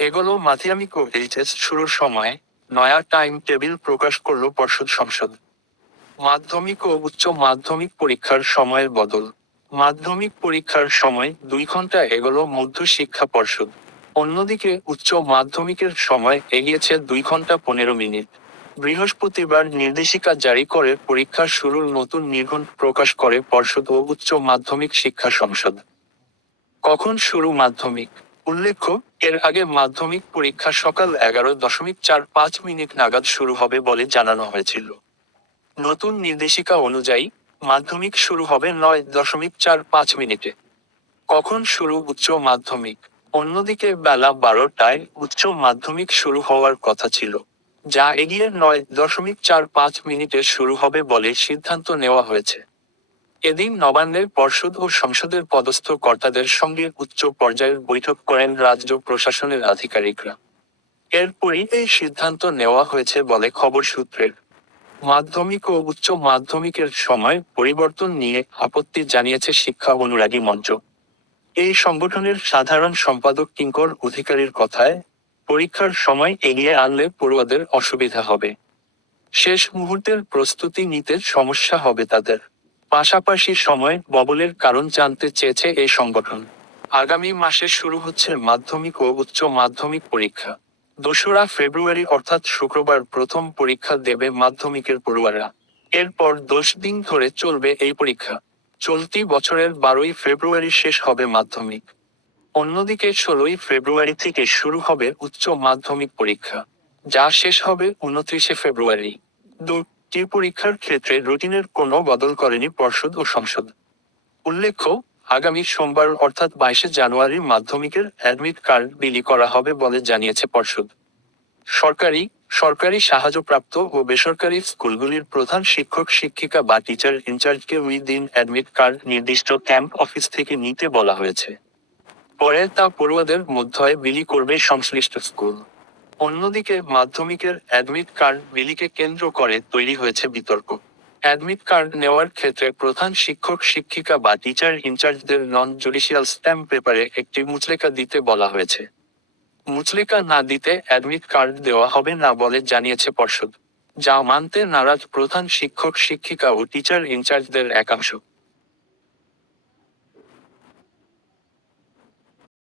এগুলো মাধ্যমিক ও এইচএস শুরুর সময় নয়া টাইম টেবিল প্রকাশ করল পর্ষদ সংসদ। মাধ্যমিক ও উচ্চ মাধ্যমিক পরীক্ষার সময়ের বদল। মাধ্যমিক পরীক্ষার সময় দুই ঘণ্টা এগোলো মধ্য শিক্ষা পর্ষদ। অন্যদিকে উচ্চ মাধ্যমিকের সময় এগিয়েছে দুই ঘণ্টা পনেরো মিনিট। বৃহস্পতিবার নির্দেশিকা জারি করে পরীক্ষা শুরুর নতুন নির্ঘণ্ট প্রকাশ করে পর্ষদ ও উচ্চ মাধ্যমিক শিক্ষা সংসদ। কখন শুরু মাধ্যমিক? উল্লেখ্য, এর আগে মাধ্যমিক পরীক্ষা সকাল এগারো দশমিক চার পাঁচ মিনিট নাগাদ শুরু হবে বলে জানানো হয়েছিল। নতুন নির্দেশিকা অনুযায়ী, মাধ্যমিক শুরু হবে নয় দশমিক চার পাঁচ মিনিটে। কখন শুরু উচ্চ মাধ্যমিক? অন্যদিকে বেলা বারোটায় উচ্চ মাধ্যমিক শুরু হওয়ার কথা ছিল, যা এগিয়ে নয় দশমিক চার পাঁচ মিনিটে শুরু হবে বলে সিদ্ধান্ত নেওয়া হয়েছে। এদিন নবান্নের পর্ষদ ও সংসদের পদস্থ কর্তাদের সঙ্গে উচ্চ পর্যায়ের বৈঠক করেন রাজ্য প্রশাসনের আধিকারিকরা। এরপরই এই সিদ্ধান্ত নেওয়া হয়েছে বলে খবর সূত্রের। মাধ্যমিক ও উচ্চ মাধ্যমিকের সময় পরিবর্তন নিয়ে আপত্তি জানিয়েছে শিক্ষা অনুরাগী মঞ্চ। এই সংগঠনের সাধারণ সম্পাদক কিঙ্কর অধিকারীর কথায়, পরীক্ষার সময় এগিয়ে আনলে পড়ুয়াদের অসুবিধা হবে। শেষ মুহূর্তের প্রস্তুতি নিতে সমস্যা হবে তাদের। পাশাপাশি সময় ববলের কারণ জানতে চেয়েছে এই সংগঠন। আগামী মাসে শুরু হচ্ছে মাধ্যমিক ও উচ্চ মাধ্যমিক পরীক্ষা। দোসরা ফেব্রুয়ারি অর্থাৎ শুক্রবার প্রথম পরীক্ষা দেবে মাধ্যমিকের পড়ুয়ারা। এরপর দশ দিন ধরে চলবে এই পরীক্ষা। চলতি বছরের বারোই ফেব্রুয়ারি শেষ হবে মাধ্যমিক। অন্যদিকে ষোলোই ফেব্রুয়ারি থেকে শুরু হবে উচ্চ মাধ্যমিক পরীক্ষা। যা শেষ হবে উনত্রিশে ফেব্রুয়ারি। দুটি পরীক্ষার ক্ষেত্রে রুটিনের কোনো বদল করেনি পর্ষদ ও সংসদ। উল্লেখ্য, আগামী সোমবার অর্থাৎ বাইশে জানুয়ারি মাধ্যমিকের অ্যাডমিট কার্ড বিলি করা হবে বলে জানিয়েছে পর্ষদ। সরকারি সরকারি সাহায্যপ্রাপ্ত ও বেসরকারি স্কুলগুলির প্রধান শিক্ষক, শিক্ষিকা বা টিচার ইনচার্জকে ওই দিন অ্যাডমিট কার্ড নির্দিষ্ট ক্যাম্প অফিস থেকে নিতে বলা হয়েছে। পরে তা পড়ুয়াদের মধ্যে বিলি করবে সংশ্লিষ্ট স্কুল। অন্যদিকে মাধ্যমিকের অ্যাডমিট কার্ড বিলিকে কেন্দ্র করে তৈরি হয়েছে বিতর্ক। অ্যাডমিট কার্ড নেওয়ার ক্ষেত্রে প্রধান শিক্ষক, শিক্ষিকা বা টিচার ইনচার্জদের নন জুডিশিয়াল স্ট্যাম্প পেপারে একটি মুচলেখা দিতে বলা হয়েছে। মুচলেখা না দিতে অ্যাডমিট কার্ড দেওয়া হবে না বলে জানিয়েছে পর্ষদ। যা মানতে নারাজ প্রধান শিক্ষক, শিক্ষিকা ও টিচার ইনচার্জদের একাংশ।